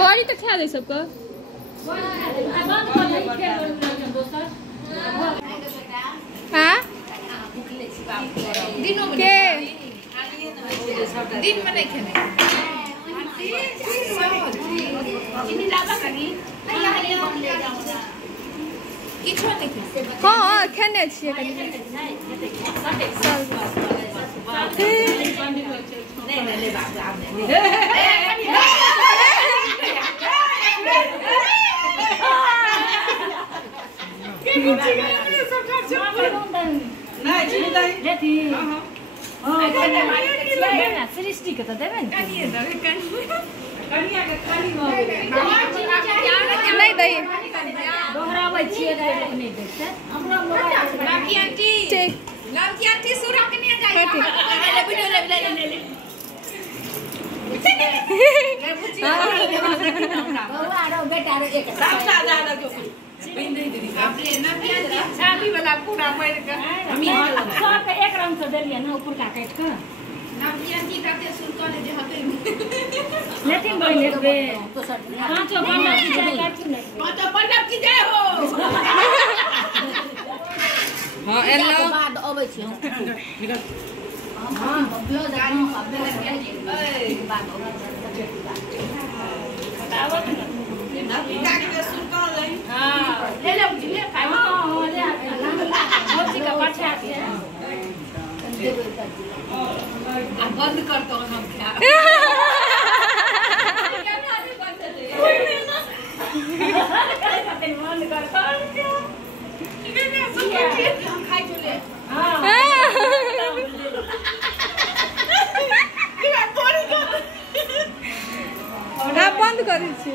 बड़ी तो खा दे सबको। हाँ दिन में नहीं खेने हाँ खेने छिए सृष्टि के तो देबे नहीं दही दोहराबै छियै नहीं देते हमरा लड़की आंटी सूरज के नहीं जाए ले वीडियो ले बउआ रो बेटा रो एक सब सादा जो आपने ना शादी वाला पूरा पैर के हम सब के एक रंग से देलिए ना ऊपर का काट के नवजियांती तते सुन ले जे हते लेकिन बोल लेबे पांचो पन्ना की जाय काटी नहीं पांचो पन्ना की जाय हो हां एलो बाद आबै छी निकल हां बबलो जानी बबलो ए बाद बतावत ना गाड़ी के सुन ले हां ले ले खाई हां ले मोची का पाछा के बंद कर तो हम क्या बंद कर हम खाई चले हां बंद करै छी